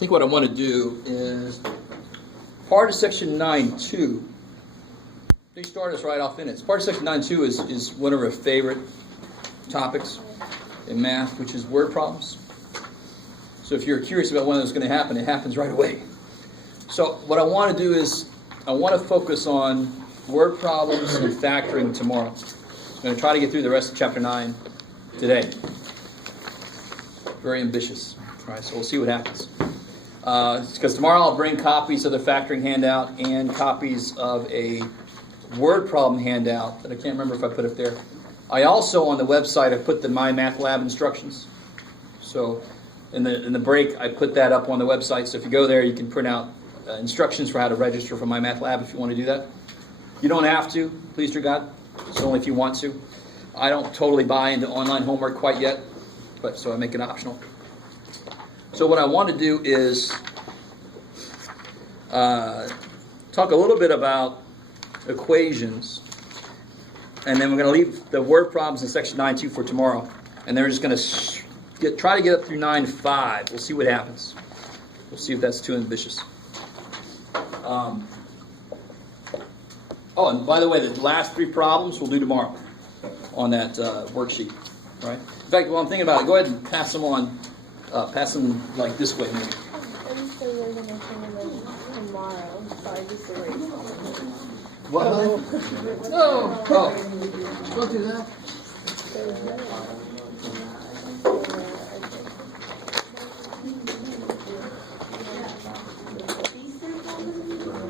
think what I want to do is part of section 9.2. They start us right off in it. Part of section 9.2 is one of our favorite topics in math, which is word problems. So if you're curious about when it's going to happen, it happens right away. So what I want to do is I want to focus on word problems and factoring tomorrow. I'm going to try to get through the rest of chapter 9 today. Very ambitious. All right, so we'll see what happens. Because tomorrow I'll bring copies of the factoring handout and copies of a word problem handout that I can't remember if I put up there. I also, on the website, I put the My Math Lab instructions. So in the break, I put that up on the website. So if you go there, you can print out instructions for how to register for My Math Lab if you want to do that. You don't have to, please to God. It's only if you want to. I don't totally buy into online homework quite yet, but so I make it optional. So what I want to do is talk a little bit about equations, and then we're going to leave the word problems in section 9.2 for tomorrow, and then we're just going to try to get up through 9.5. We'll see what happens. We'll see if that's too ambitious. And by the way, the last 3 problems we'll do tomorrow on that worksheet. Right? In fact, while I'm thinking about it, go ahead and pass them on. Pass them like this way, maybe. I just said we're going to sing them tomorrow, so I just erased them. What? No. Oh. Don't do that.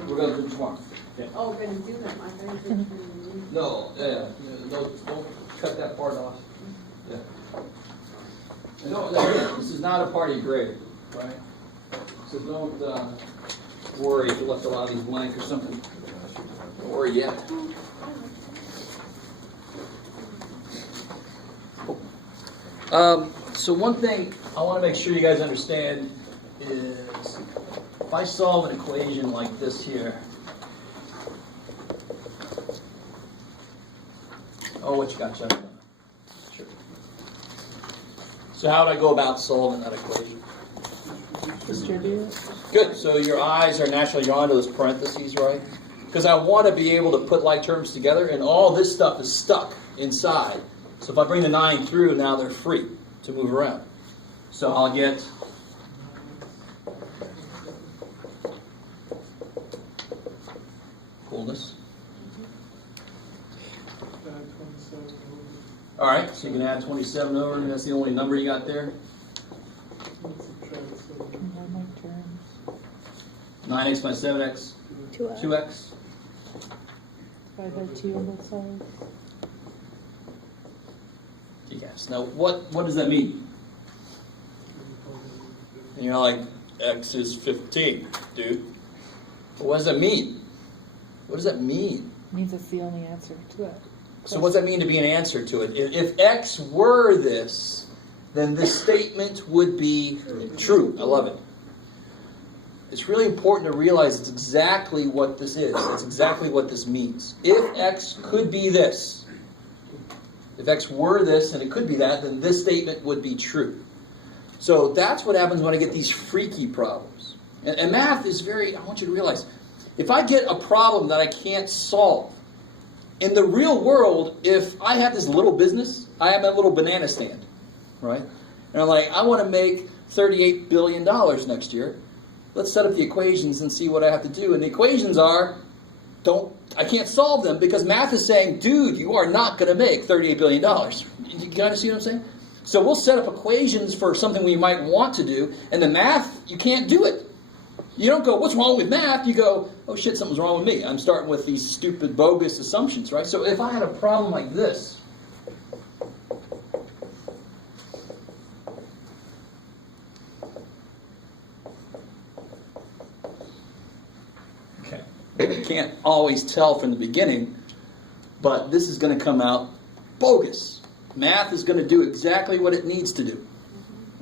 We're going to do tomorrow. Okay. Oh, we're going to do them. I thought you were No, don't cut that part off. Yeah. No, this is not a part of your grade, right? So don't worry if you left a lot of these blank or something. Don't worry yet. So one thing I want to make sure you guys understand is if I solve an equation like this here. Oh, what you got, Jeff? Sure. So how do I go about solving that equation? Distribute. Good. So your eyes are naturally drawn to those parentheses, right? Because I want to be able to put like terms together, and all this stuff is stuck inside. So if I bring the 9 through, now they're free to move around. So I'll get coolness. All right, so you can add 27 over, and that's the only number you got there. 9x minus 7x, 2x. 5 by 2 on both sides. Yes. Now, what does that mean? And you're like, x is 15, dude. But what does that mean? What does that mean? It means it's the only answer to it. So what does that mean to be an answer to it? If x were this, then this statement would be true. I love it. It's really important to realize it's exactly what this is. It's exactly what this means. If x could be this, if x were this and it could be that, then this statement would be true. So that's what happens when I get these freaky problems. And math is I want you to realize, if I get a problem that I can't solve, in the real world, if I have this little business, I have a little banana stand, right? And I'm like, I want to make $38 billion next year. Let's set up the equations and see what I have to do. And the equations are, I can't solve them because math is saying, dude, you are not going to make $38 billion. You kind of see what I'm saying? So we'll set up equations for something we might want to do, and the math, you can't do it. You don't go, what's wrong with math? You go, oh shit, something's wrong with me. I'm starting with these stupid, bogus assumptions, right? So if I had a problem like this, okay, you can't always tell from the beginning, but this is going to come out bogus. Math is going to do exactly what it needs to do.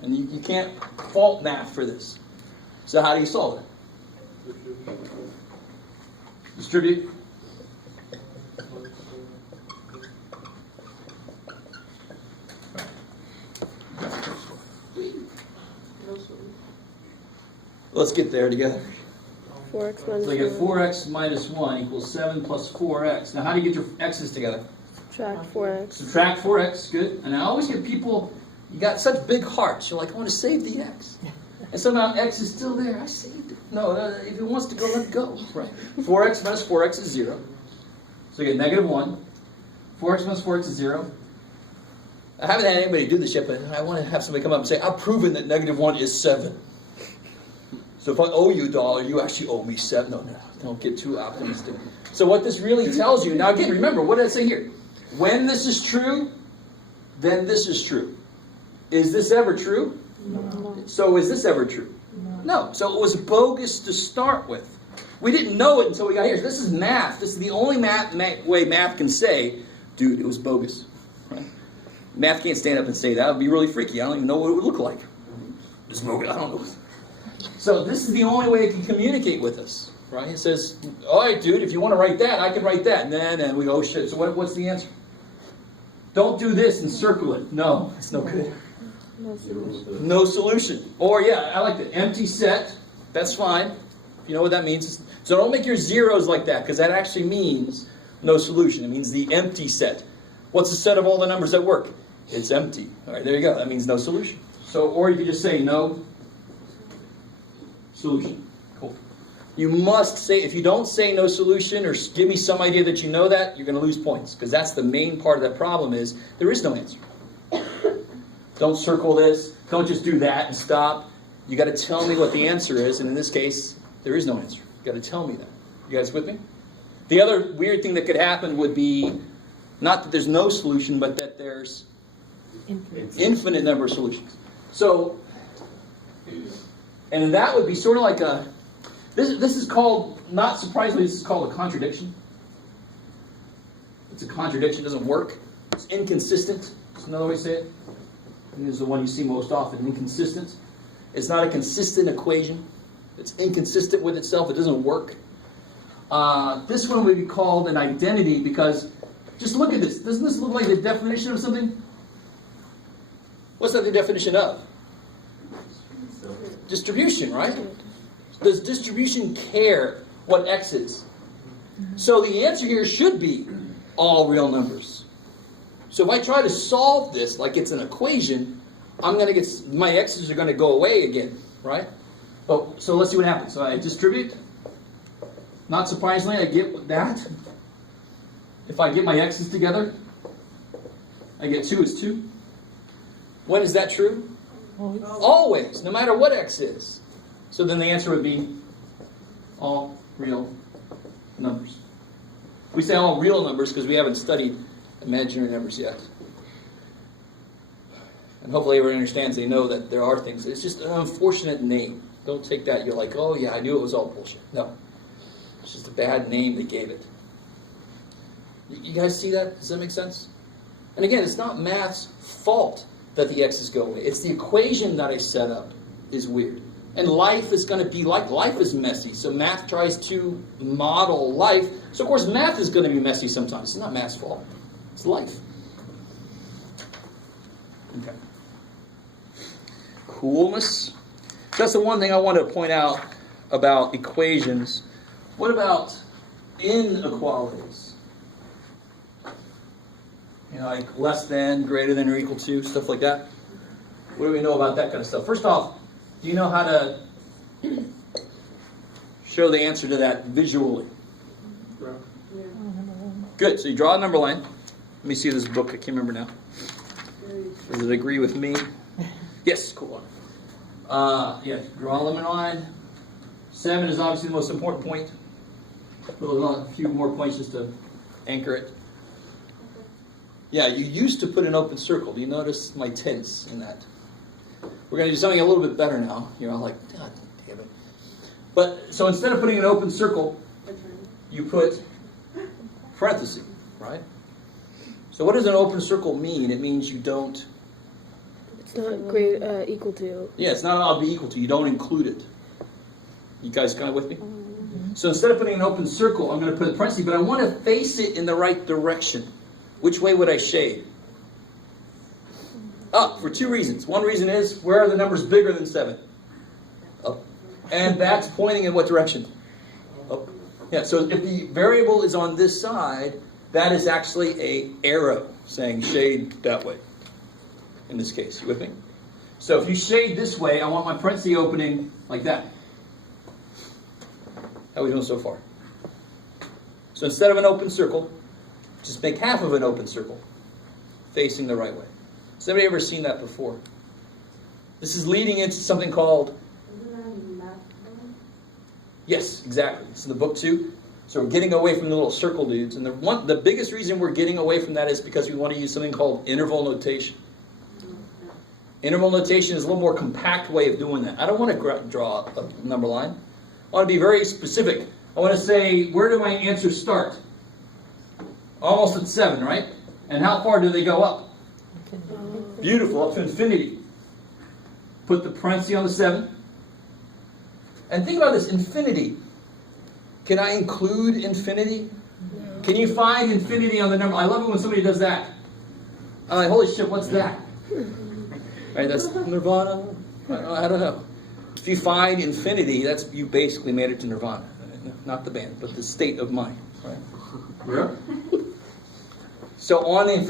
And you can't fault math for this. So how do you solve it? Distribute. Let's get there together. 4x minus So you get 1. 4x minus 1 equals 7 plus 4x. Now how do you get your x's together? Subtract 4x. Subtract 4x, good. And I always get people, you got such big hearts. You're like, I want to save the x. And somehow x is still there. I saved it. No, if it wants to go, let it go. Right. 4x minus 4x is 0. So you get negative 1. 4x minus 4x is 0. I haven't had anybody do this yet, but I want to have somebody come up and say, I've proven that negative 1 is 7. So if I owe you $1, you actually owe me 7. No, don't get too optimistic. So what this really tells you, now again, remember, what did I say here? When this is true, then this is true. Is this ever true? No. So is this ever true? No. So it was bogus to start with. We didn't know it until we got here. So this is math. This is the only way math can say, dude, it was bogus. Right? Math can't stand up and say that. It would be really freaky. I don't even know what it would look like. It's bogus. I don't know. So this is the only way it can communicate with us. Right? It says, all right, dude, if you want to write that, I can write that. And then we go, oh, shit. So what's the answer? Don't do this and circle it. No, it's no good. No solution. No solution. Or, yeah, I like the empty set. That's fine. You know what that means? So don't make your zeros like that, because that actually means no solution. It means the empty set. What's the set of all the numbers that work? It's empty. All right, there you go. That means no solution. So, or you could just say no solution. Cool. You must say, if you don't say no solution or give me some idea that you know that, you're going to lose points, because that's the main part of that problem is there is no answer. Don't circle this. Don't just do that and stop. You got to tell me what the answer is, and in this case, there is no answer. You got to tell me that. You guys with me? The other weird thing that could happen would be not that there's no solution, but that there's infinite number of solutions. So, and that would be sort of like a, this is called, not surprisingly, this is called a contradiction. It's a contradiction, it doesn't work. It's inconsistent. That's another way to say it. This is the one you see most often, inconsistent. It's not a consistent equation. It's inconsistent with itself. It doesn't work. This one would be called an identity because, just look at this. Doesn't this look like the definition of something? What's that the definition of? Distribution, right? Does distribution care what x is? So the answer here should be all real numbers. So if I try to solve this like it's an equation, I'm going to get, my x's are going to go away again, right? Oh, so let's see what happens. So I distribute. Not surprisingly, I get that. If I get my x's together, I get 2 is 2. When is that true? Always, no matter what x is. So then the answer would be all real numbers. We say all real numbers because we haven't studied imaginary numbers yet. And hopefully everyone understands, they know that there are things. It's just an unfortunate name. Don't take that, you're like, oh yeah, I knew it was all bullshit. No. It's just a bad name they gave it. You guys see that? Does that make sense? And again, it's not math's fault that the x's go away. It's the equation that I set up is weird. And life is going to be like, life is messy. So math tries to model life. So of course math is going to be messy sometimes. It's not math's fault. It's life. Okay. Coolness. That's the one thing I want to point out about equations. What about inequalities? You know, like less than, greater than, or equal to, stuff like that. What do we know about that kind of stuff? First off, do you know how to show the answer to that visually? Yeah. Good. So you draw a number line. Let me see this book. I can't remember now. Does it agree with me? Yes. Cool. Yeah. Draw a limit line. 7 is obviously the most important point. A few more points just to anchor it. Yeah, you used to put an open circle. Do you notice my tense in that? We're going to do something a little bit better now. You're all like, God damn it. But, so instead of putting an open circle, you put parentheses, right? So what does an open circle mean? It means you don't... It's not equal to. Yeah, it's not allowed to be equal to. You don't include it. You guys kind of with me? So instead of putting an open circle, I'm going to put a parenthesis, but I want to face it in the right direction. Which way would I shade? Up, for 2 reasons. One reason is, where are the numbers bigger than 7? Up. And that's pointing in what direction? Up. Yeah, so if the variable is on this side, that is actually a arrow saying shade that way. In this case, you with me? So if you shade this way, I want my parenthesis opening like that. How are we doing so far? So instead of an open circle, just make half of an open circle, facing the right way. Has anybody ever seen that before? This is leading into something called... Isn't that a math one? Yes, exactly. It's in the book too. So we're getting away from the little circle dudes. And the biggest reason we're getting away from that is because we want to use something called interval notation. Interval notation is a little more compact way of doing that. I don't want to draw a number line. I want to be very specific. I want to say, where do my answers start? Almost at 7, right? And how far do they go up? Beautiful, up to infinity. Put the parenthesis on the 7. And think about this, infinity. Can I include infinity? No. Can you find infinity on the number? I love it when somebody does that. I'm like, holy shit, what's that? Right, that's Nirvana. I don't know. If you find infinity, that's you basically made it to Nirvana. Not the band, but the state of mind. Right? Yeah. So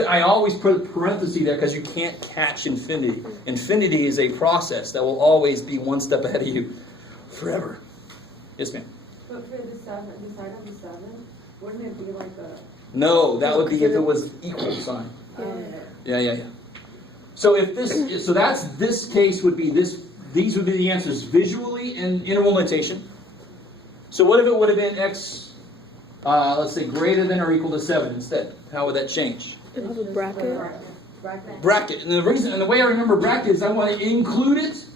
I always put a parenthesis there because you can't catch infinity. Infinity is a process that will always be one step ahead of you forever. Yes, ma'am. But for the 7, the side of the 7, wouldn't it be like a... No, that would be if it was equal sign. Yeah. So if this, so that's this case would be this. These would be the answers visually in interval notation. So what if it would have been x, let's say greater than or equal to 7 instead? How would that change? It has a bracket. Bracket. And the reason, and the way I remember bracket is I want to include it.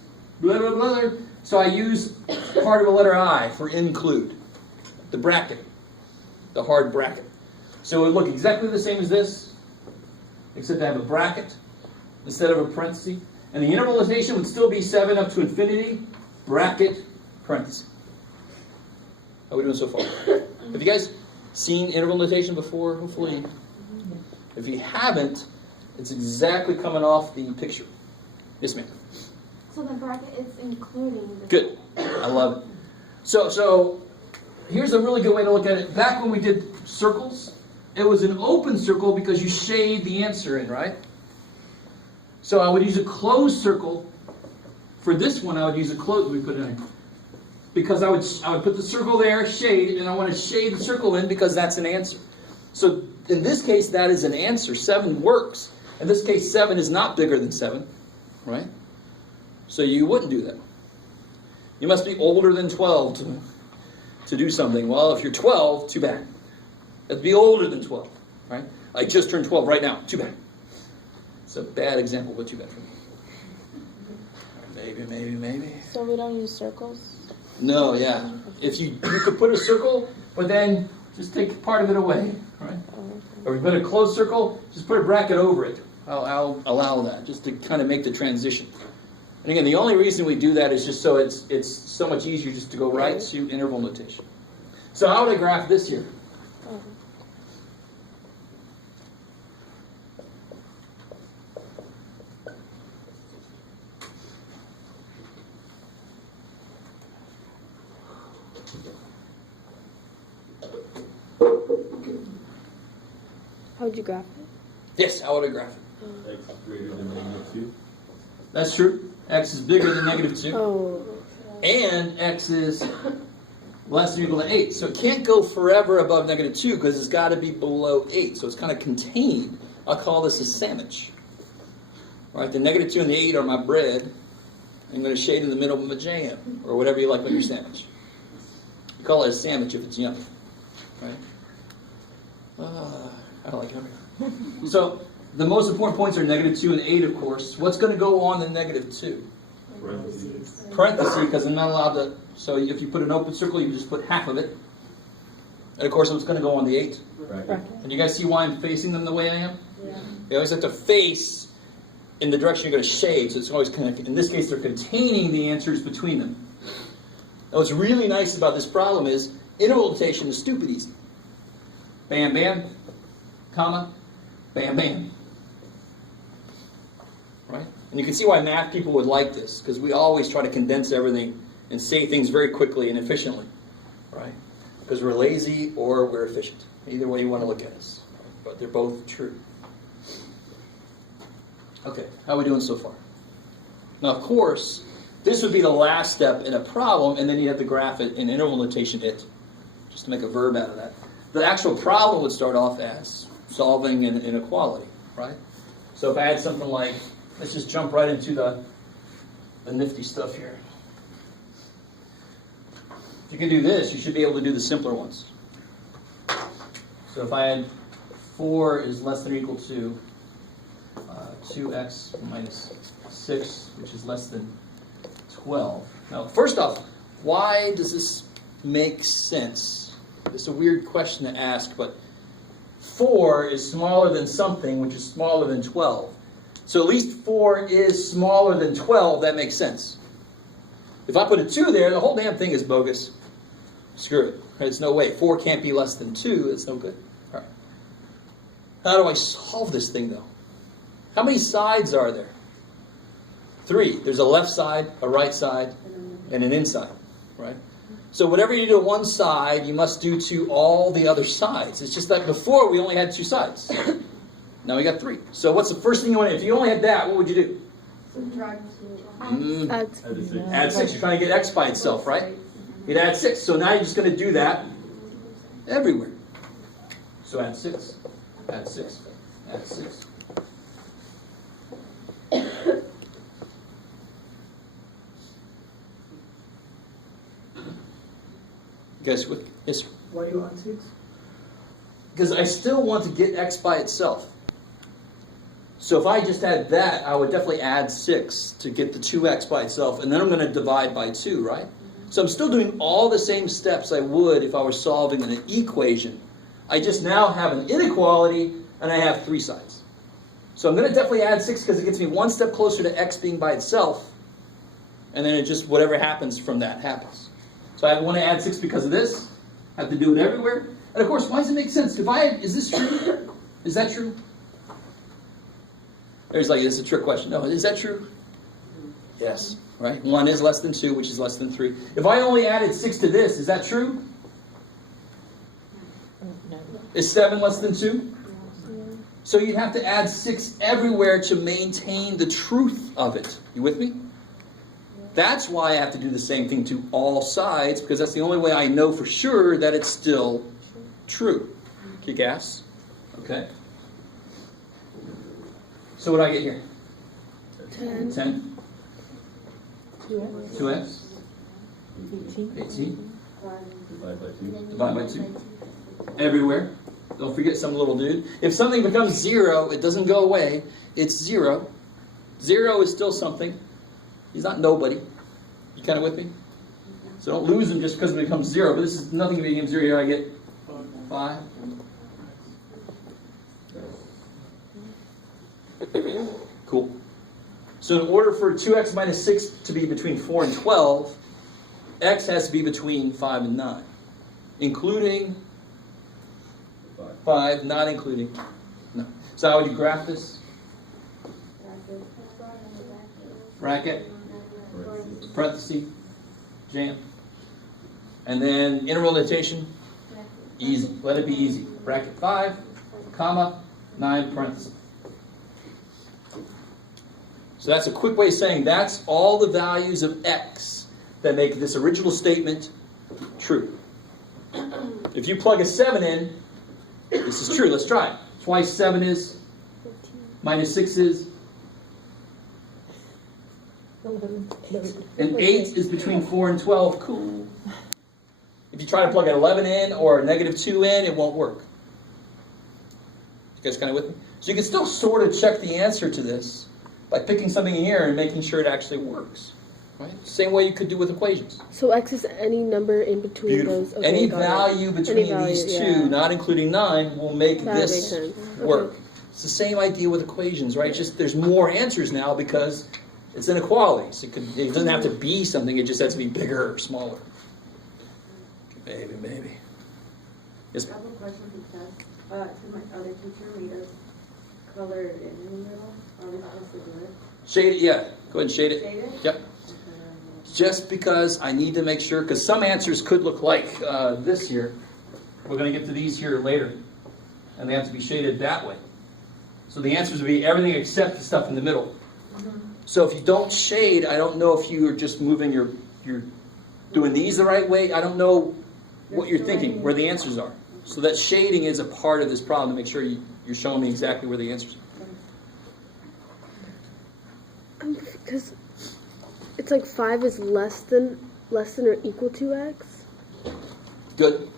Blah blah blah. So I use part of the letter I for include. The bracket, the hard bracket. So it would look exactly the same as this, except I have a bracket instead of a parenthesis. And the interval notation would still be 7 up to infinity, bracket, parenthesis. How are we doing so far? Have you guys seen interval notation before? Hopefully. If you haven't, it's exactly coming off the picture. Yes, ma'am. So the bracket is including the... Good. I love it. So here's a really good way to look at it. Back when we did circles, it was an open circle because you shade the answer in, right? So I would use a closed circle. For this one, I would use a closed, we put it in. Because I would put the circle there, shade, and I want to shade the circle in because that's an answer. So in this case, that is an answer. 7 works. In this case, 7 is not bigger than 7, right? So you wouldn't do that. You must be older than 12 to do something. Well, if you're 12, too bad. You have to be older than 12, right? I just turned 12 right now. Too bad. It's a bad example, but too bad for me. Maybe. So we don't use circles? No, yeah. If you could put a circle, but then just take part of it away, right? Or if you put a closed circle, just put a bracket over it. I'll allow that, just to kind of make the transition. And again, the only reason we do that is just so it's so much easier just to go right to interval notation. So how would I graph this here? How would you graph it? Yes, how would I graph it? X is greater than -2. That's true. X is bigger than -2. Oh. And X is less than or equal to 8. So it can't go forever above -2 because it's got to be below 8. So it's kind of contained. I'll call this a sandwich. All right, the -2 and the 8 are my bread. I'm going to shade in the middle of my jam or whatever you like with your sandwich. You call it a sandwich if it's yummy. Right? I don't like yummy. So the most important points are -2 and 8, of course. What's going to go on the -2? Parenthesis, because I'm not allowed to. So if you put an open circle, you just put half of it. And of course, what's going to go on the 8? Bracket. And you guys see why I'm facing them the way I am? Yeah. You always have to face in the direction you're going to shade. So it's always kind of, in this case, they're containing the answers between them. Now, what's really nice about this problem is interval notation is stupid easy. Bam, bam, comma, bam, bam. Right? And you can see why math people would like this, because we always try to condense everything and say things very quickly and efficiently, right? Because we're lazy or we're efficient. Either way you want to look at us. But they're both true. Okay, how are we doing so far? Now, of course, this would be the last step in a problem, and then you have to graph it in interval notation it, just to make a verb out of that. The actual problem would start off as solving an inequality, right? So if I had something like, let's just jump right into the nifty stuff here. If you can do this, you should be able to do the simpler ones. So if I had 4 is less than or equal to 2x minus 6, which is less than 12. Now, first off, why does this make sense? It's a weird question to ask, but 4 is smaller than something, which is smaller than 12. So at least 4 is smaller than 12, that makes sense. If I put a 2 there, the whole damn thing is bogus. Screw it. There's no way. 4 can't be less than 2. It's no good. All right. How do I solve this thing, though? How many sides are there? 3. There's a left side, a right side, and an inside, right? So whatever you do to one side, you must do to all the other sides. It's just that before we only had 2 sides. Now we got 3. So what's the first thing you want to do? If you only had that, what would you do? Subtract 2. Add 6. You're trying to get x by itself, right? You'd add 6. So now you're just going to do that everywhere. So add 6, add 6, add 6. Guys, yes, sir. Why do you want 6? Because I still want to get x by itself. So if I just had that, I would definitely add 6 to get the 2x by itself, and then I'm going to divide by 2, right? So I'm still doing all the same steps I would if I were solving an equation. I just now have an inequality, and I have 3 sides. So I'm going to definitely add 6 because it gets me one step closer to x being by itself, and then it just, whatever happens from that happens. So I want to add 6 because of this. I have to do it everywhere. And of course, why does it make sense? Is this true? Is that true? There's like, this is a trick question. No, is that true? Yes, right? 1 is less than 2, which is less than 3. If I only added 6 to this, is that true? No. Is 7 less than 2? So you'd have to add 6 everywhere to maintain the truth of it. You with me? That's why I have to do the same thing to all sides, because that's the only way I know for sure that it's still true. Kick ass. Okay. So what do I get here? 10. 10. 2x. 2x. 18. 18. Divide by 2. Divide by 2. Everywhere. Don't forget some little dude. If something becomes 0, it doesn't go away. It's 0. 0 is still something. He's not nobody. You kind of with me? So don't lose him just because it becomes 0. But this is nothing to become 0. Here I get 5. Cool. So in order for 2x minus 6 to be between 4 and 12, x has to be between 5 and 9. Including 5, not including. No. So how would you graph this? Bracket. Parenthesis. Jam. And then interval notation. Easy. Let it be easy. Bracket 5, comma, 9 parentheses. So that's a quick way of saying that's all the values of x that make this original statement true. If you plug a 7 in, this is true. Let's try it. Twice 7 is, minus 6 is, and 8 is between 4 and 12. Cool. If you try to plug an 11 in or a negative 2 in, it won't work. You guys kind of with me? So you can still sort of check the answer to this by picking something here and making sure it actually works. Right? Same way you could do with equations. So x is any number in between Beautiful. those. Okay, Any got it. value between Any value, these two, yeah. not including 9, will make That this makes sense. work. Okay. It's the same idea with equations, right? It's just there's more answers now because it's inequalities. It doesn't have to be something, it just has to be bigger or smaller. Maybe. Yes, I have a question for Tess. Because my other teacher made us color it in the middle. Are we supposed to do it? shade it, yeah. Go ahead and shade it. Shade it? Yep. Okay. just because I need to make sure, because some answers could look like this here. We're going to get to these here later. And they have to be shaded that way. So the answers would be everything except the stuff in the middle. So if you don't shade, I don't know if you're just moving you're doing these the right way. I don't know what you're thinking, where the answers are. So that shading is a part of this problem to make sure you're showing me exactly where the answers are. Because it's like 5 is less than or equal to x. Good.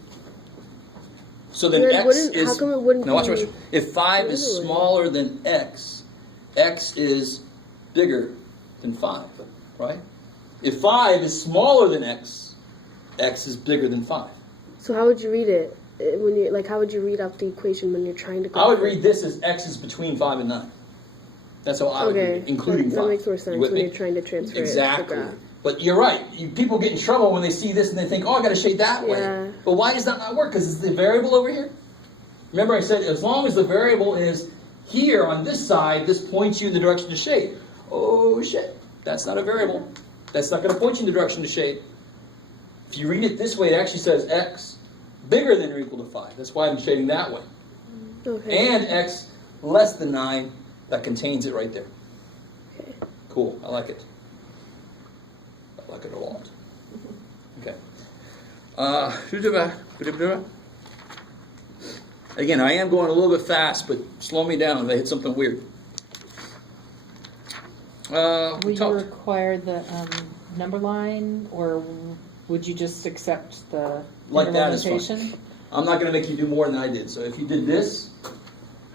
So then Then x is... how come it wouldn't Now watch, be watch. If 5 is literally? smaller than x is bigger than 5, right? If 5 is smaller than x is bigger than 5. So how would you read it when you how would you read out the equation when you're trying to? I would read this as x is between 5 and 9. That's how I would read it, including 5. That makes more sense You with when me? you're trying to transfer Exactly. it to the graph. But you're right. People get in trouble when they see this and they think, oh, I got to shade that way. Yeah. But why does that not work? Because it's the variable over here. Remember I said as long as the variable is here on this side, this points you in the direction to shade. Oh, shit. That's not a variable. That's not going to point you in the direction to shade. If you read it this way, it actually says x bigger than or equal to 5. That's why I'm shading that way. Okay. And x less than 9, that contains it right there. Okay. Cool. I like it. I like it a lot. Okay. Again, I am going a little bit fast, but slow me down if I hit something weird. Will you require the number line, or would you just accept the Like that interval is fine. notation? I'm not going to make you do more than I did. So if you did this,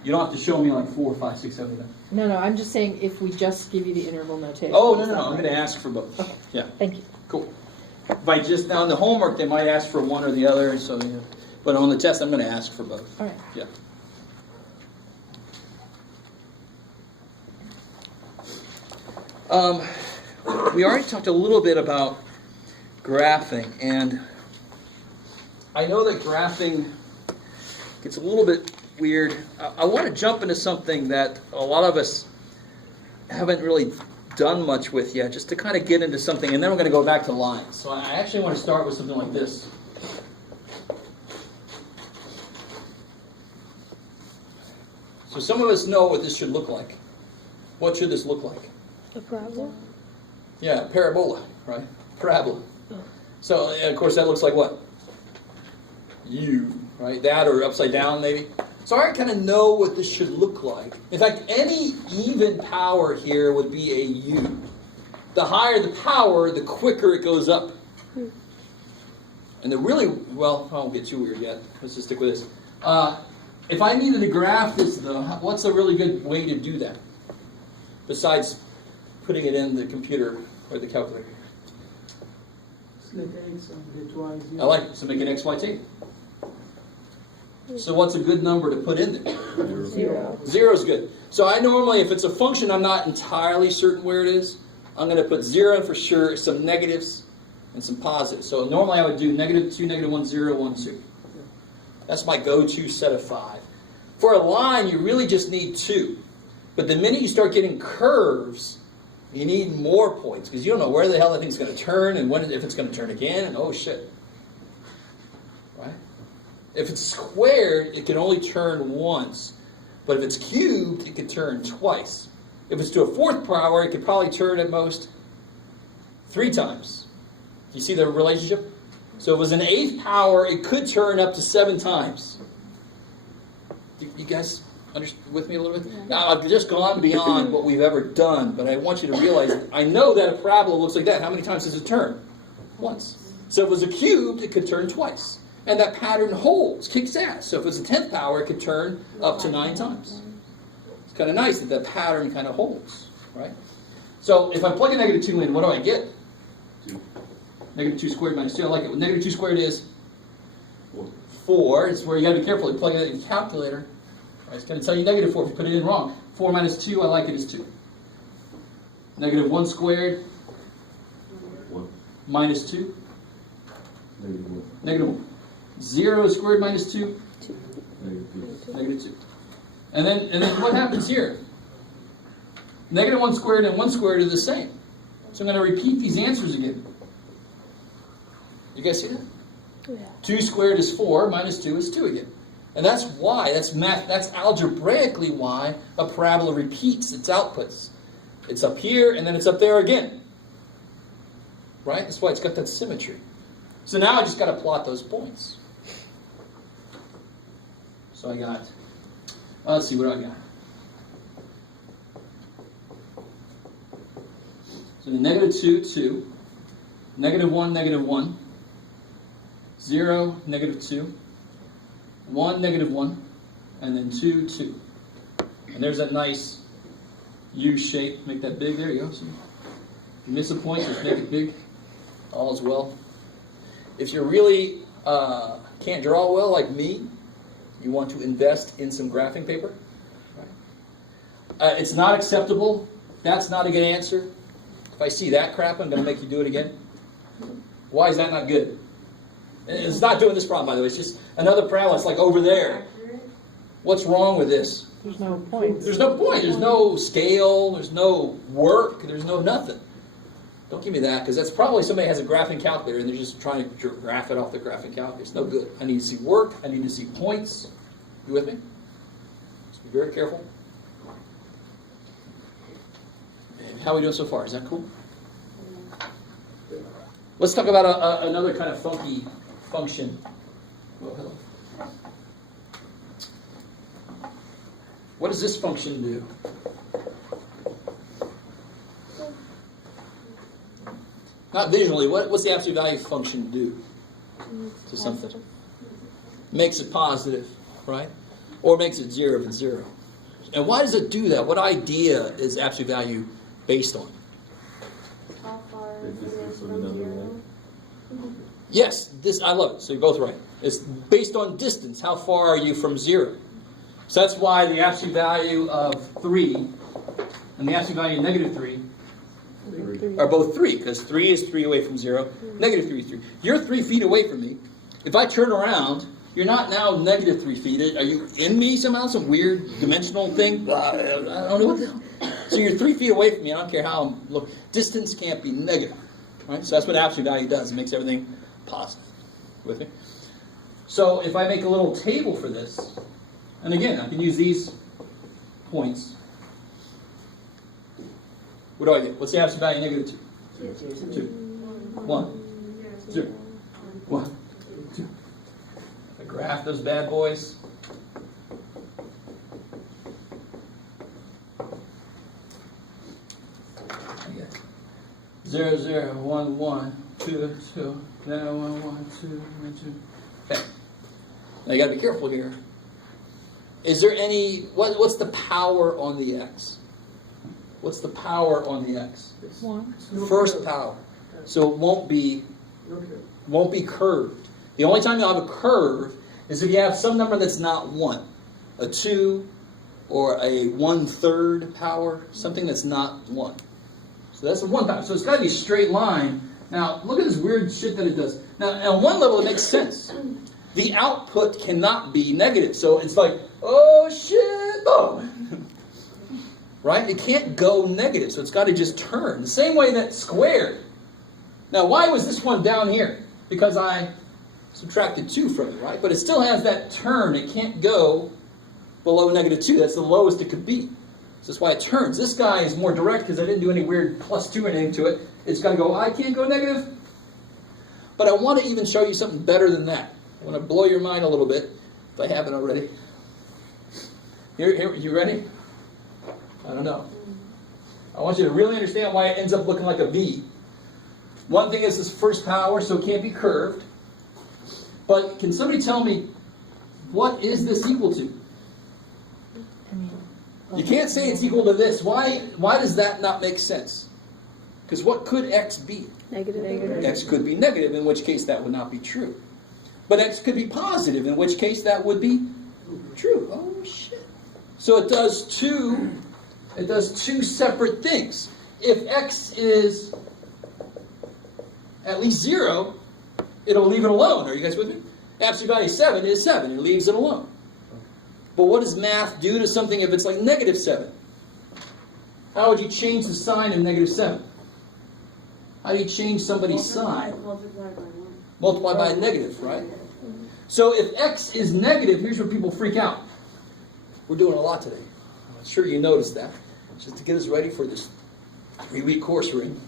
you don't have to show me like 4, 5, 6, 7, 8. No, I'm just saying if we just give you the interval notation. Oh, is no. that I'm right? going to ask for both. Okay. Yeah. Thank you. Cool. If I just, now in the homework, they might ask for one or the other. So, yeah. But on the test, I'm going to ask for both. All right. Yeah. We already talked a little bit about graphing, and I know that graphing gets a little bit weird. I want to jump into something that a lot of us haven't really done much with yet, just to kind of get into something, and then we're going to go back to lines. So I actually want to start with something like this. So some of us know what this should look like. What should this look like? A parabola? Yeah, parabola, right? Parabola. So, of course, that looks like what? U, right? That or upside down, maybe. So I kind of know what this should look like. In fact, any even power here would be a U. The higher the power, the quicker it goes up. And the really, well, I won't get too weird yet. Let's just stick with this. If I needed to graph this, though, what's a really good way to do that? Besides putting it in the computer or the calculator. Select X and get Y. I like it. So make an X, Y, T. So what's a good number to put in there? 0. 0 is good. So I normally, if it's a function I'm not entirely certain where it is, I'm going to put 0 for sure, some negatives, and some positives. So normally I would do -2, -1, 0, 1, 2. That's my go-to set of 5. For a line, you really just need 2. But the minute you start getting curves, you need more points, because you don't know where the hell that thing's going to turn, and if it's going to turn again, and oh shit. Right? If it's squared, it can only turn once. But if it's cubed, it can turn twice. If it's to a 4th power, it could probably turn at most 3 times. Do you see the relationship? So if it was an 8th power, it could turn up to 7 times. You guys with me a little bit? Now, I've just gone beyond what we've ever done, but I want you to realize, I know that a parabola looks like that. How many times does it turn? Once. So if it was a cubed, it could turn twice. And that pattern holds, kicks ass. So if it's a 10th power, it could turn up to 9 times. It's kind of nice that that pattern kind of holds, right? So if I plug a -2 in, what do I get? 2. -2 squared minus 2. I like it. -2 squared is 4. It's where you got to be careful. You plug it in the calculator. Right, it's going to tell you -4 if you put it in wrong. 4 minus 2, I like it as 2. -1 squared 1. minus 2. -1. -1. 0 squared minus 2. -2. -2. And then what happens here? -1 squared and 1 squared are the same. So I'm going to repeat these answers again. You guys see that? Yeah. 2 squared is 4, minus 2 is 2 again. And that's why, that's algebraically why a parabola repeats its outputs. It's up here, and then it's up there again. Right? That's why it's got that symmetry. So now I just got to plot those points. So I got, let's see, what do I got? So negative 2, 2, negative 1, negative 1, 0, negative 2, 1, negative 1, and then 2, 2. And there's that nice U shape. Make that big. There you go. So if you miss a point, just make it big. All is well. If you really can't draw well like me, you want to invest in some graphing paper. It's not acceptable. That's not a good answer. If I see that crap, I'm going to make you do it again. Why is that not good? It's not doing this problem, by the way. It's just another parabola. It's like over there. What's wrong with this? There's no point. There's no point. There's no scale. There's no work. There's no nothing. Don't give me that, because that's probably somebody has a graphing calculator and they're just trying to graph it off the graphing calculator. It's no good. I need to see work. I need to see points. You with me? Just be very careful. How are we doing so far? Is that cool? Let's talk about another kind of funky function. Well, hello. What does this function do? Not visually. What's the absolute value function do to something? Makes it positive, right? Or makes it 0 if it's 0. And why does it do that? What idea is absolute value based on? How far If is this it is from another 0? one. Yes, I love it. So you're both right. It's based on distance. How far are you from 0? So that's why the absolute value of 3 and the absolute value of negative 3 are both 3, because 3 is 3 away from 0, negative 3 is 3. You're 3 feet away from me. If I turn around, you're not now negative 3 feet. Are you in me somehow? Some weird dimensional thing? I don't know what the hell. So you're 3 feet away from me. I don't care how I'm looking. Distance can't be negative. Right? So that's what absolute value does. It makes everything positive. With me? So if I make a little table for this, and again, I can use these points. What do I get? What's the absolute value of negative 2? 2. 1. 0. 1. 2. I graph those bad boys. I get 0, 0, 1, 1, 2, 2, then 1, 1, 2, 1, 2. Okay. Now you got to be careful here. Is there any, what's the power on the x? What's the power on the x? 1. First power. So it won't be curved. The only time you'll have a curve is if you have some number that's not 1. A 2 or a 1/3 power, something that's not 1. So that's a 1 power. So it's got to be a straight line. Now, look at this weird shit that it does. Now, on one level, it makes sense. The output cannot be negative. So it's like, oh, shit, oh. Right? It can't go negative, so it's got to just turn. The same way that squared. Now, why was this one down here? Because I subtracted 2 from it, right? But it still has that turn. It can't go below negative 2. That's the lowest it could be. So that's why it turns. This guy is more direct because I didn't do any weird +2 or anything to it. It's got to go, I can't go negative. But I want to even show you something better than that. I want to blow your mind a little bit, if I haven't already. Here, you ready? I don't know. I want you to really understand why it ends up looking like a V. One thing is this first power, so it can't be curved. But can somebody tell me, what is this equal to? You can't say it's equal to this. Why does that not make sense? Because what could x be? Negative. X could be negative, in which case that would not be true. But x could be positive, in which case that would be true. Oh, shit. So it does two separate things. If x is at least 0, it'll leave it alone. Are you guys with me? Absolute value 7 is 7. It leaves it alone. But what does math do to something if it's like negative 7? How would you change the sign of negative 7? How do you change somebody's sign? Multiply by 1. multiplied by a negative, right? So if x is negative, here's where people freak out. We're doing a lot today. I'm sure you noticed that. Just to get us ready for this 3-week course we're in.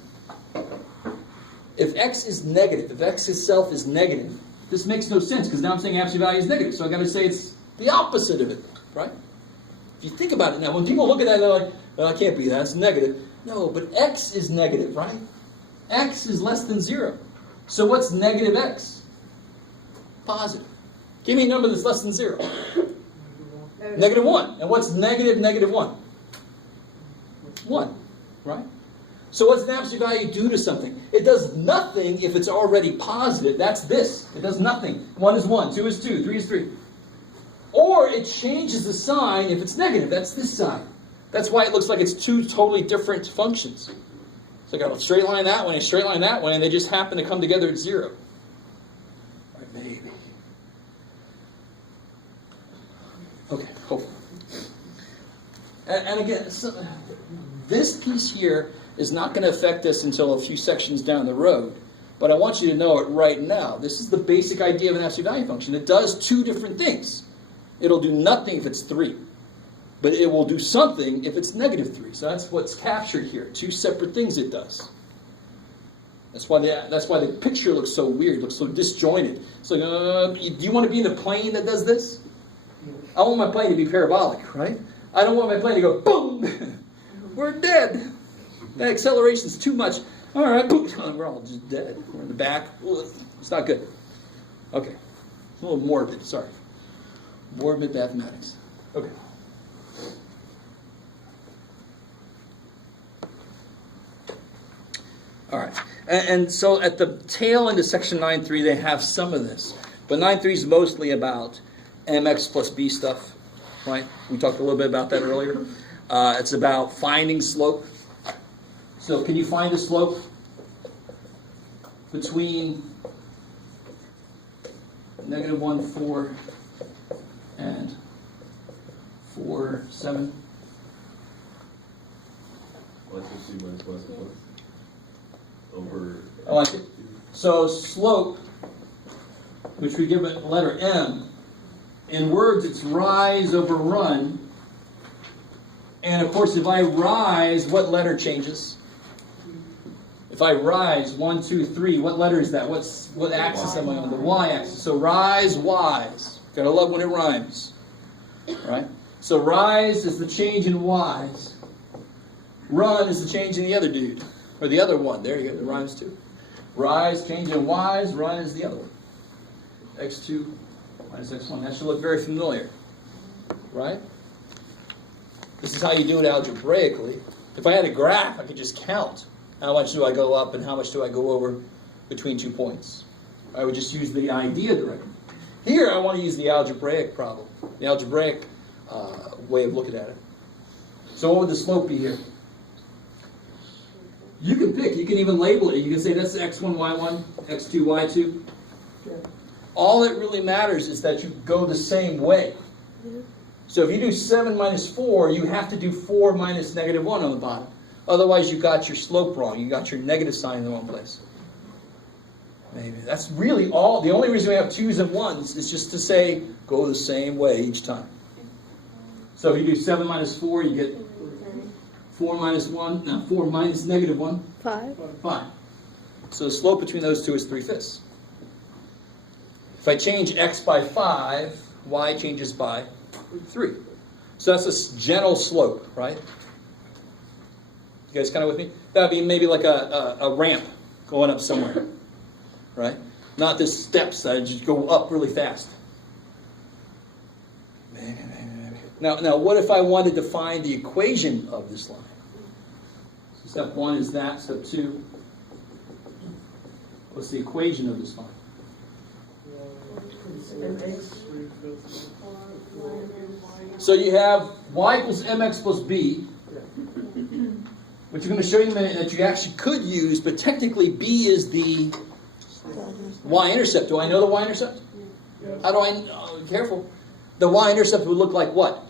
If x is negative, if x itself is negative, this makes no sense because now I'm saying absolute value is negative. So I've got to say it's the opposite of it, right? If you think about it now, when people look at that, they're like, well, it can't be that, it's negative. No, but x is negative, right? X is less than 0. So what's negative x? Positive. Give me a number that's less than 0. Negative 1. And what's negative negative 1? 1, right? So what's an absolute value do to something? It does nothing if it's already positive. That's this. It does nothing. 1 is 1, 2 is 2, 3 is 3. Or it changes the sign if it's negative. That's this sign. That's why it looks like it's two totally different functions. So I got a straight line that way, a straight line that way, and they just happen to come together at 0. Or maybe. Okay, hopefully. And again, so this piece here is not going to affect us until a few sections down the road. But I want you to know it right now. This is the basic idea of an absolute value function. It does two different things. It'll do nothing if it's 3. But it will do something if it's negative 3. So that's what's captured here. Two separate things it does. That's why the picture looks so weird, looks so disjointed. It's like, do you want to be in a plane that does this? I want my plane to be parabolic, right? I don't want my plane to go, boom! We're dead. That acceleration's too much. All right, boom, we're all just dead. We're in the back. It's not good. Okay. A little morbid, sorry. Morbid mathematics. Okay. All right. And so at the tail end of section 9.3, they have some of this. But 9.3 is mostly about mx plus b stuff, right? We talked a little bit about that earlier. It's about finding slope. So can you find the slope between negative 1, 4, and 4, 7? Let's just see minus plus plus. Over. I like it. So slope, which we give it letter m, in words it's rise over run. And of course, if I rise, what letter changes? If I rise, 1, 2, 3, what letter is that? What axis am I on? The y-axis. So rise, y's. Gotta love when it rhymes. Right? So rise is the change in y's. Run is the change in the other dude. Or the other one. There you go. It rhymes too. Rise, change in y's. Run is the other one. x2 minus x1. That should look very familiar. Right? This is how you do it algebraically. If I had a graph, I could just count. How much do I go up and how much do I go over between 2 points? I would just use the idea directly. Here, I want to use the algebraic problem, the algebraic way of looking at it. So what would the slope be here? You can pick. You can even label it. You can say that's x1, y1, x2, y2. All that really matters is that you go the same way. So if you do 7 minus 4, you have to do 4 minus negative 1 on the bottom. Otherwise, you got your slope wrong. You got your negative sign in the wrong place. Maybe. That's really all. The only reason we have 2's and 1's is just to say, go the same way each time. So if you do 7 minus 4, you get 4 minus 1. No, 4 minus negative 1. 5. 5. So the slope between those two is 3/5. If I change x by 5, y changes by 3. So that's a gentle slope, right? You guys kind of with me? That would be maybe like a ramp going up somewhere, right? Not the steps that just go up really fast. Maybe. Now, what if I wanted to find the equation of this line? So step 1 is that. Step 2, what's the equation of this line? So you have y equals mx plus b, which I'm going to show you in a minute that you actually could use, but technically b is the y-intercept. Do I know the y-intercept? How do I know? Careful. The y-intercept would look like what?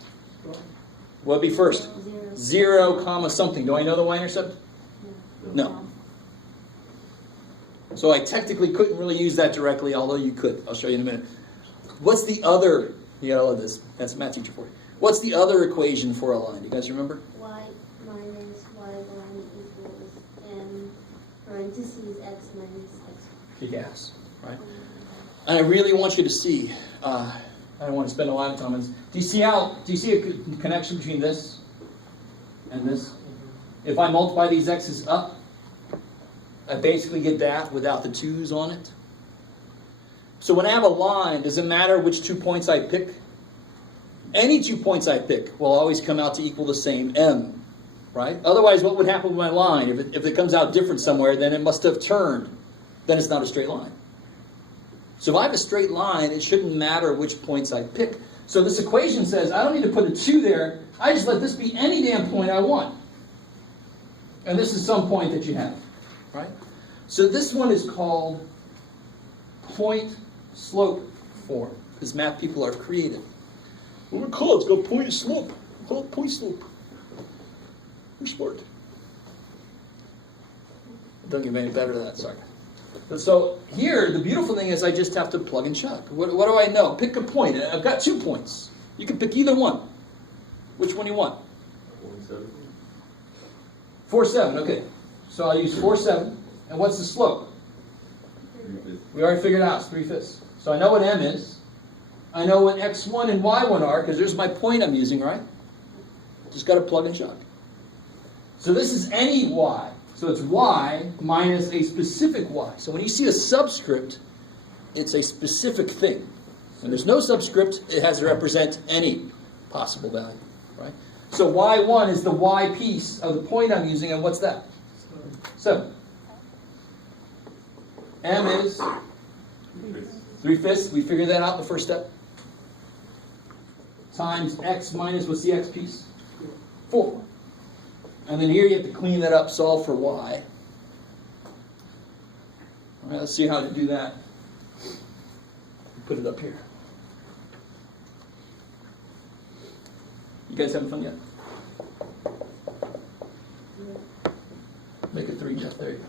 What would be first? 0, comma something. Do I know the y-intercept? No. So I technically couldn't really use that directly, although you could. I'll show you in a minute. What's the other, you gotta love this, that's a math teacher for you. What's the other equation for a line? Do you guys remember? Y minus y1 equals m parentheses x minus x. Kick ass, right? And I really want you to see, I don't want to spend a lot of time on this. Do you see a connection between this and this? If I multiply these x's up, I basically get that without the 2's on it. So when I have a line, does it matter which 2 points I pick? Any 2 points I pick will always come out to equal the same m, right? Otherwise, what would happen with my line? If it comes out different somewhere, then it must have turned. Then it's not a straight line. So if I have a straight line, it shouldn't matter which points I pick. So this equation says I don't need to put a 2 there. I just let this be any damn point I want. And this is some point that you have, right? So this one is called point slope form, because math people are creative. What do we call it? It's called point and slope. We call it point slope. We're smart. Don't get any better than that, sorry. So here, the beautiful thing is I just have to plug and chug. What do I know? Pick a point. I've got 2 points. You can pick either one. Which one do you want? 47. 4, 7, okay. So I'll use 4, 7. And what's the slope? We already figured it out, it's 3/5. So I know what m is. I know what x1 and y1 are, because there's my point I'm using, right? Just got to plug and chug. So this is any y. So it's y minus a specific y. So when you see a subscript, it's a specific thing. When there's no subscript, it has to represent any possible value, right? So y1 is the y piece of the point I'm using, and what's that? 7. M is 3/5. We figured that out in the first step. Times x minus, what's the x piece? 4. And then here you have to clean that up, solve for y. All right, let's see how to do that. Put it up here. You guys having fun yet? Make it 3, Jeff. There you go.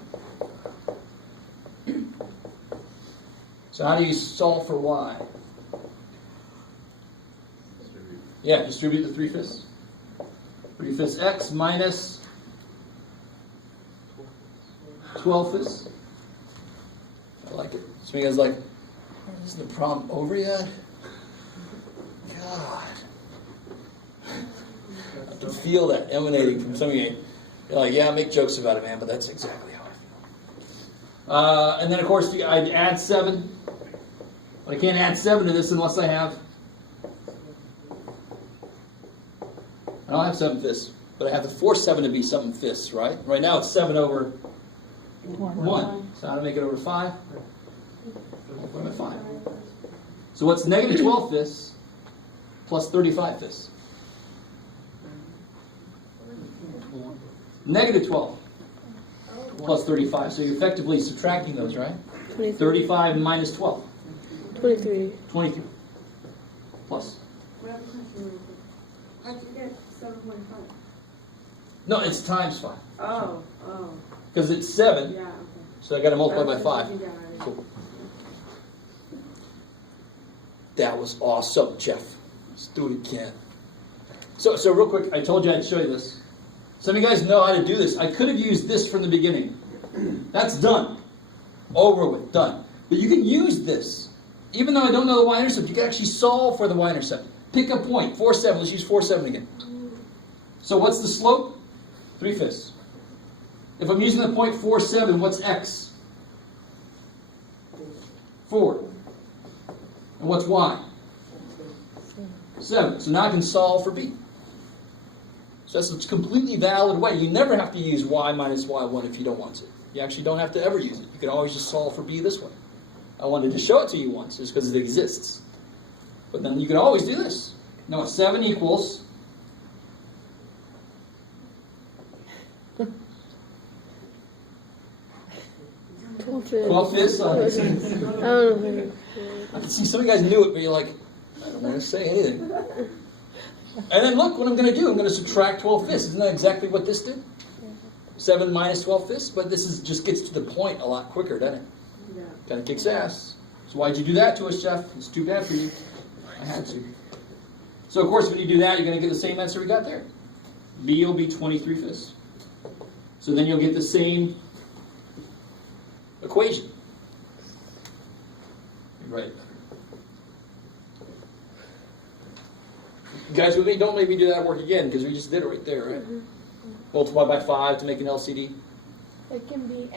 So how do you solve for y? Yeah, distribute the 3/5. 3/5 x minus 12/5. I like it. Some of you guys are like, isn't the problem over yet? God. I can feel that emanating from some of you. You're like, yeah, make jokes about it, man, but that's exactly how I feel. And then, of course, I'd add 7. But I can't add 7 to this unless I have... I don't have 7/5, but I have to force 7 to be 7/5, right? Right now it's 7 over 1. So how to make it over 5? Multiply by 5. So what's negative 12/5 plus 35/5? Negative 12 plus 35. So you're effectively subtracting those, right? 23. 35 minus 12. 23. 23. Plus. I have a question real quick. How'd you get 7.5? No, it's times 5. Oh. Because it's 7, Yeah, okay. so I got to multiply by 5. Yeah. Cool. That was awesome, Jeff. Let's do it again. So real quick, I told you I'd show you this. Some of you guys know how to do this. I could have used this from the beginning. That's done. Over with. Done. But you can use this. Even though I don't know the y-intercept, you can actually solve for the y-intercept. Pick a point. 4, 7. Let's use 4, 7 again. So what's the slope? 3/5. If I'm using the point 4, 7, what's x? 4. And what's y? 7. So now I can solve for b. So that's a completely valid way. You never have to use y minus y1 if you don't want to. You actually don't have to ever use it. You can always just solve for b this way. I wanted to show it to you once just because it exists. But then you can always do this. Now 7 equals 12/5. I don't know. I can see some of you guys knew it, but you're like, I don't want to say anything. And then look what I'm going to do. I'm going to subtract 12/5. Isn't that exactly what this did? 7 minus 12/5, but this is just gets to the point a lot quicker, doesn't it? Yeah. Kind of kicks ass. So why'd you do that to us, Jeff? It's too bad for you. I had to. So of course, when you do that, you're going to get the same answer we got there. B will be 23/5. So then you'll get the same equation. Right. You guys with me? Don't make me do that work again, because we just did it right there, right? Multiply by 5 to make an LCD. It can be,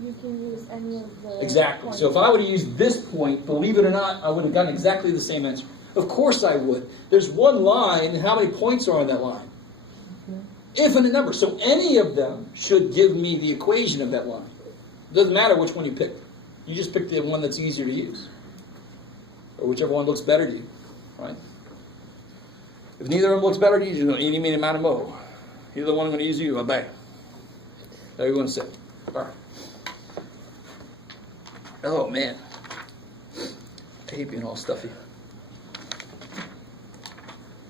you can use any of the. Exactly. So if I would have used this point, believe it or not, I would have gotten exactly the same answer. Of course I would. There's one line, and how many points are on that line? Infinite number. So any of them should give me the equation of that line. It doesn't matter which one you pick. You just pick the one that's easier to use. Or whichever one looks better to you. Right? If neither of them looks better to you, you don't need me amount of mo. Either one I'm going to use you, bang. There you want to sit. All right. Oh man. I hate being all stuffy.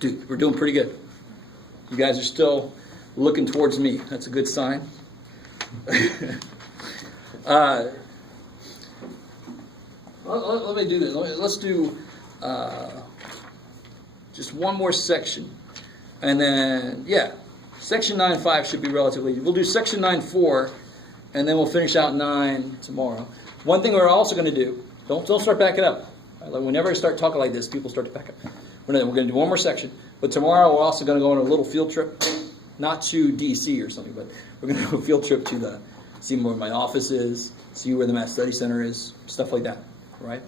Dude, we're doing pretty good. You guys are still looking towards me. That's a good sign. Let me do this. Let's do just one more section. And then, yeah, section 9.5 should be relatively easy. We'll do section 9.4, and then we'll finish out 9 tomorrow. One thing we're also going to do, don't start backing up. Whenever I start talking like this, people start to back up. We're going to do one more section, but tomorrow we're also going to go on a little field trip, not to DC or something, but we're going to do a field trip to see where my office is, see where the Math Study Center is, stuff like that, right?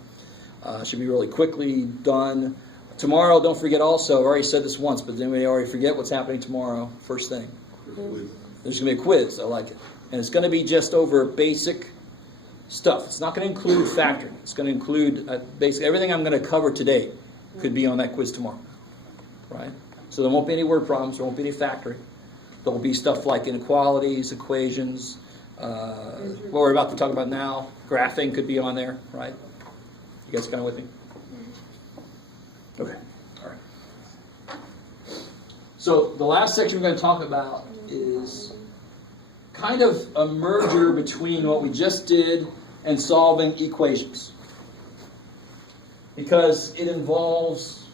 Should be really quickly done. Tomorrow, don't forget also, I already said this once, but then we already forget what's happening tomorrow, first thing. There's going to be a quiz, I like it. And it's going to be just over basic stuff. It's not going to include factoring. It's going to include basically everything I'm going to cover today could be on that quiz tomorrow, right? So there won't be any word problems. There won't be any factoring. There will be stuff like inequalities, equations, what we're about to talk about now. Graphing could be on there, right? You guys kind of with me? Okay, all right. So the last section we're going to talk about is kind of a merger between what we just did and solving equations. Because it involves,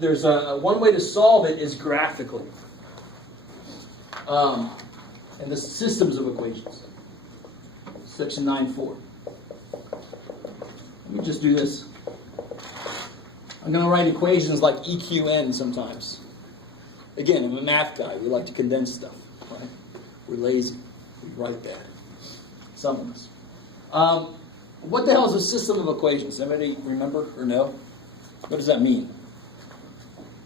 there's one way to solve it is graphically. And the systems of equations. Section 9.4. Let me just do this. I'm going to write equations like EQN sometimes. Again, I'm a math guy. We like to condense stuff, right? We're lazy. We write that. Some of us. What the hell is a system of equations? Anybody remember or know? What does that mean?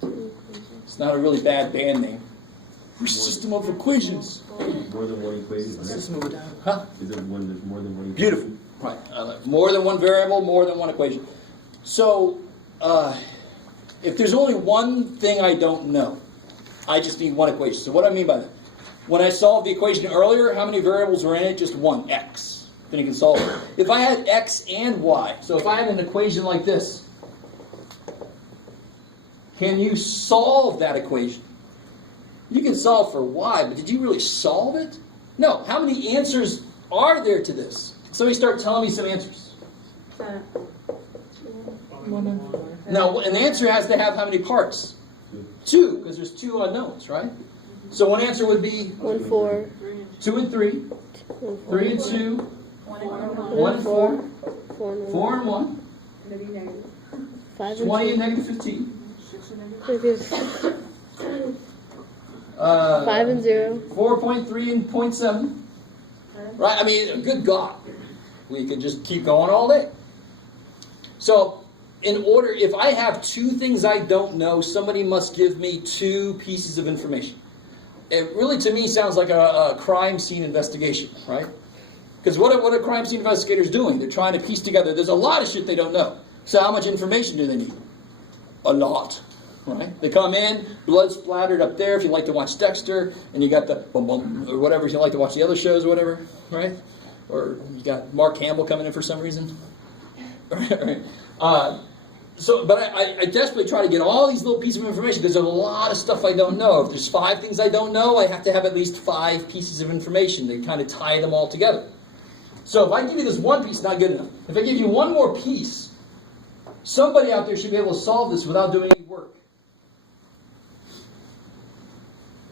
It's not a really bad band name. System of equations. More than one equation. System of, huh? Is it one? There's more than one equation. Beautiful. Right. More than one variable, more than one equation. So, if there's only one thing I don't know, I just need one equation. So what do I mean by that? When I solved the equation earlier, how many variables were in it? Just one, x. Then you can solve it. If I had x and y, so if I had an equation like this, can you solve that equation? You can solve for y, but did you really solve it? No. How many answers are there to this? Somebody start telling me some answers. Now, an answer has to have how many parts? 2, because there's 2 unknowns, right? So one answer would be 1, 4. 2 and 3, 3 and 2, 1 and 4, 4 and 1, Maybe negative. 5 and 20 2. and negative 15, Maybe 5 and 0. 4.3 and 0.7. Right? I mean, good God. We could just keep going all day. So, in order, if I have 2 things I don't know, somebody must give me 2 pieces of information. It really, to me, sounds like a crime scene investigation, right? Because what are crime scene investigators doing? They're trying to piece together. There's a lot of shit they don't know. So how much information do they need? A lot, right? They come in, blood splattered up there if you like to watch Dexter, and you got the bum bum, or whatever if you like to watch the other shows or whatever, right? Or you got Mark Hamill coming in for some reason. Right? But I desperately try to get all these little pieces of information because there's a lot of stuff I don't know. If there's 5 things I don't know, I have to have at least 5 pieces of information to kind of tie them all together. So if I give you this one piece, not good enough. If I give you one more piece, somebody out there should be able to solve this without doing any work.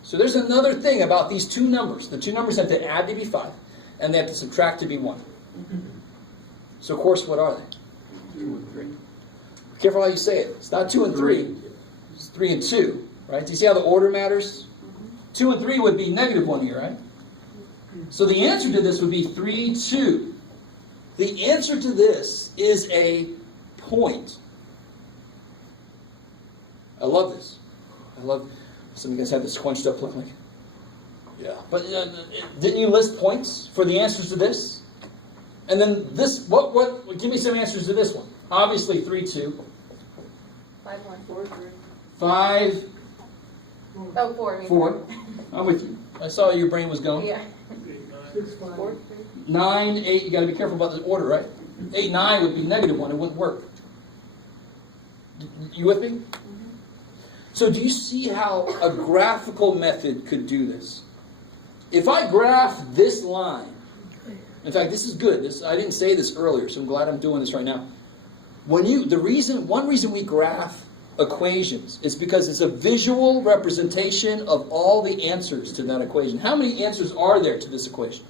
So there's another thing about these two numbers. The two numbers have to add to be 5, and they have to subtract to be 1. So of course, what are they? 2 and 3. Be careful how you say it. It's not 2 and 3. It's 3 and 2. Right? Do you see how the order matters? 2 and 3 would be -1 here, right? So the answer to this would be 3, 2. The answer to this is a point. I love this. Some of you guys have this quenched up look like. Yeah. But didn't you list points for the answers to this? And then this, give me some answers to this one. Obviously 3, 2. 5, 1, 4, 3. 5, Oh, 4. 4. I'm with you. I saw your brain was going. Yeah. 4, 9, 8, you got to be careful about the order, right? 8, 9 would be -1. It wouldn't work. You with me? So do you see how a graphical method could do this? If I graph this line, in fact, this is good. I didn't say this earlier, so I'm glad I'm doing this right now. One reason we graph equations is because it's a visual representation of all the answers to that equation. How many answers are there to this equation?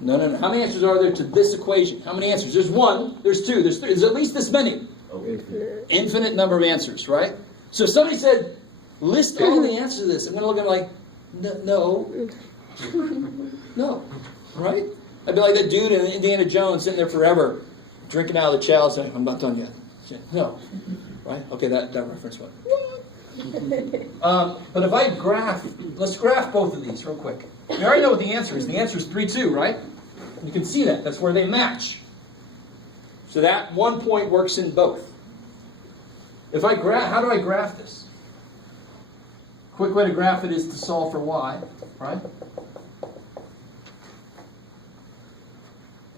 No. How many answers are there to this equation? How many answers? There's 1, there's 2, there's 3. There's at least this many. Infinite number of answers, right? So if somebody said, list all the answers to this, I'm going to look at them like, no, right? I'd be like that dude in Indiana Jones sitting there forever, drinking out of the chalice, saying, I'm not done yet. No, right? Okay, that reference went. But if I let's graph both of these real quick. We already know what the answer is. The answer is 3, 2, right? You can see that. That's where they match. So that 1 point works in both. If I how do I graph this? Quick way to graph it is to solve for y, right?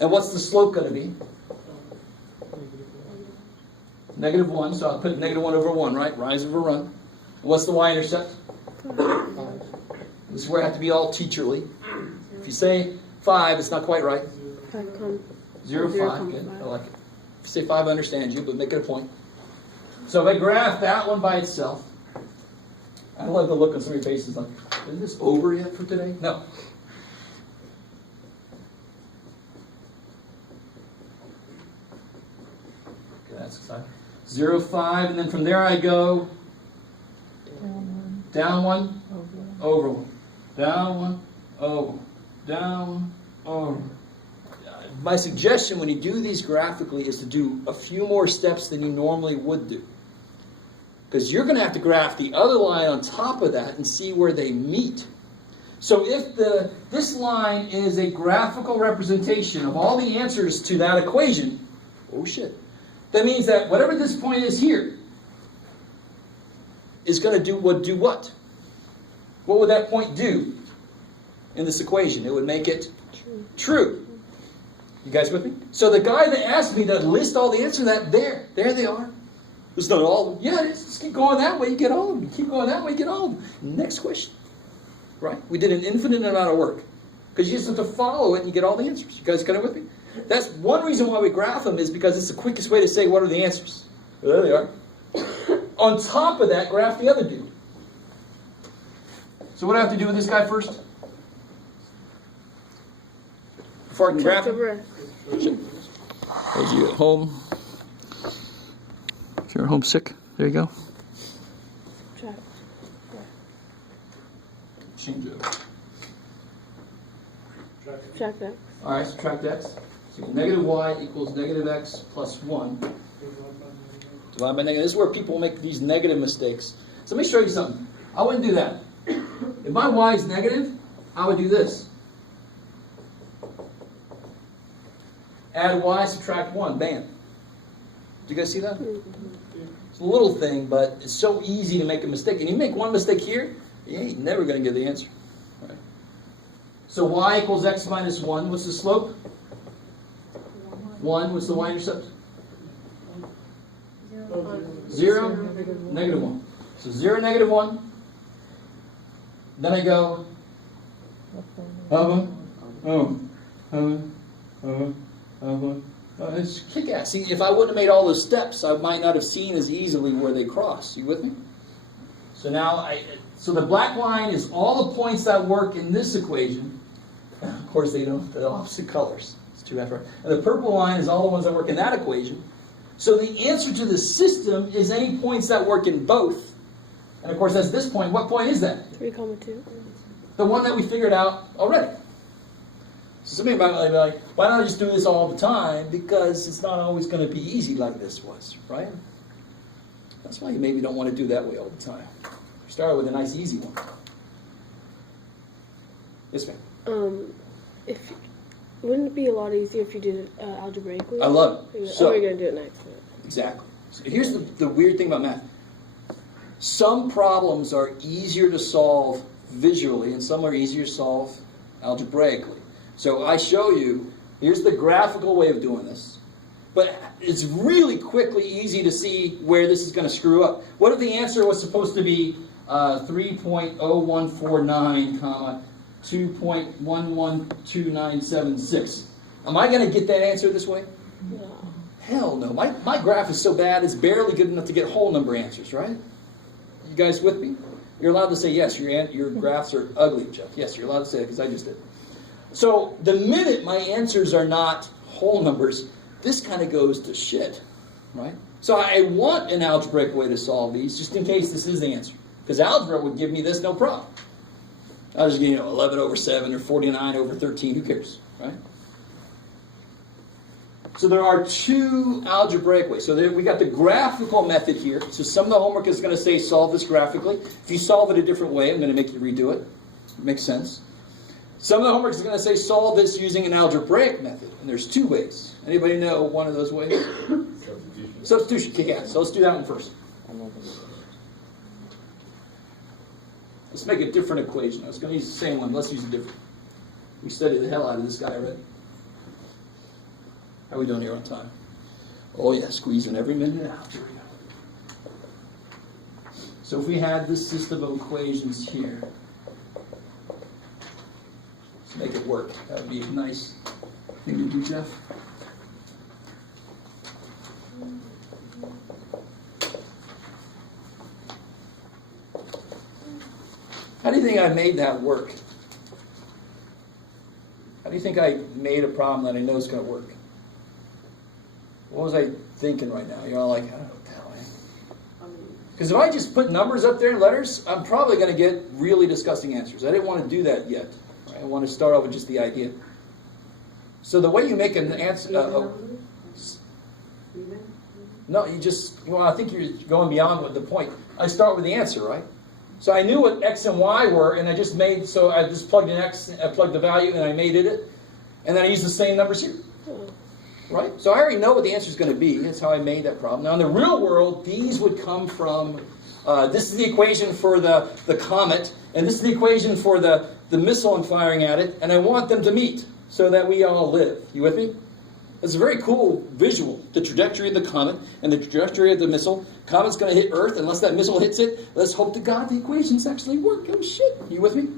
And what's the slope going to be? -1, so I'll put -1 over 1, right? Rise over run. What's the y-intercept? This is where I have to be all teacherly. If you say 5, it's not quite right. 0, 5, good. I like it. If you say 5, I understand you, but make it a point. So if I graph that one by itself, I love the look on some of your faces like, isn't this over yet for today? No. Okay, that's exciting. 0, 5, and then from there I go down 1, over 1, down 1, over 1, down 1, over 1. My suggestion when you do these graphically is to do a few more steps than you normally would do. Because you're going to have to graph the other line on top of that and see where they meet. So if this line is a graphical representation of all the answers to that equation, oh shit, that means that whatever this point is here is going to do what? What would that point do in this equation? It would make it true. You guys with me? So the guy that asked me to list all the answers to that, there they are. It's not all of them. Yeah, it is. Just keep going that way, you get all of them. You keep going that way, you get all of them. Next question. Right? We did an infinite amount of work. Because you just have to follow it and you get all the answers. You guys kind of with me? That's one reason why we graph them is because it's the quickest way to say what are the answers. There they are. On top of that, graph the other dude. So what do I have to do with this guy first? Before I can graph him? Those of you at home, if you're homesick, there you go. Change it. Subtract x. All right, subtract x. So -y equals -x plus 1. Divide by negative. This is where people make these negative mistakes. So let me show you something. I wouldn't do that. If my y is negative, I would do this. Add y, subtract 1. Bam. Do you guys see that? It's a little thing, but it's so easy to make a mistake. And you make one mistake here, you ain't never going to get the answer. Right. So y equals x minus 1. What's the slope? 1. What's the y-intercept? 0, negative 1. So 0, negative 1. Then I go, it's kick-ass. See, if I wouldn't have made all those steps, I might not have seen as easily where they cross. You with me? So now, so the black line is all the points that work in this equation. Of course, they're opposite colors. It's too bad for it. And the purple line is all the ones that work in that equation. So the answer to the system is any points that work in both. And of course, that's this point. What point is that? 3,2. The one that we figured out already. So somebody might be like, why don't I just do this all the time? Because it's not always going to be easy like this was, right? That's why you maybe don't want to do that way all the time. Start with a nice easy one. Yes, ma'am. Wouldn't it be a lot easier if you did it algebraically? I love it. So, we're going to do it next. Exactly. So here's the weird thing about math. Some problems are easier to solve visually, and some are easier to solve algebraically. So I show you, here's the graphical way of doing this. But it's really quickly easy to see where this is going to screw up. What if the answer was supposed to be 3.0149, comma, 2.112976? Am I going to get that answer this way? No. Hell no. My graph is so bad, it's barely good enough to get whole number answers, right? You guys with me? You're allowed to say, yes, your graphs are ugly, Jeff. Yes, you're allowed to say it because I just did. So the minute my answers are not whole numbers, this kind of goes to shit, right? So I want an algebraic way to solve these, just in case this is the answer. Because algebra would give me this no problem. I'll just give 11 over 7 or 49 over 13, who cares, right? So there are two algebraic ways. So we got the graphical method here. So some of the homework is going to say solve this graphically. If you solve it a different way, I'm going to make you redo it. Makes sense. Some of the homework is going to say solve this using an algebraic method. And there's two ways. Anybody know one of those ways? Substitution. Kick ass. So let's do that one first. Let's make a different equation. I was going to use the same one. Let's use a different. We studied the hell out of this guy already. How are we doing here on time? Oh yeah, squeezing every minute out. Here we go. So if we had this system of equations here, let's make it work. That would be a nice thing to do, Jeff. How do you think I made that work? How do you think I made a problem that I know is going to work? What was I thinking right now? You're all like, I don't know what the hell I am. Because if I just put numbers up there and letters, I'm probably going to get really disgusting answers. I didn't want to do that yet. Right? I want to start off with just the idea. So the way you make an answer... no, you just... I think you're going beyond what the point. I start with the answer, right? So I knew what X and Y were, and I just plugged in X, I plugged the value, and I made it. And then I used the same numbers here. Right? So I already know what the answer is going to be. That's how I made that problem. Now, in the real world, these would come from, this is the equation for the comet, and this is the equation for the missile I'm firing at it, and I want them to meet so that we all live. You with me? It's a very cool visual. The trajectory of the comet and the trajectory of the missile. Comet's going to hit Earth. Unless that missile hits it, let's hope to God the equations actually work. Oh, shit. You with me?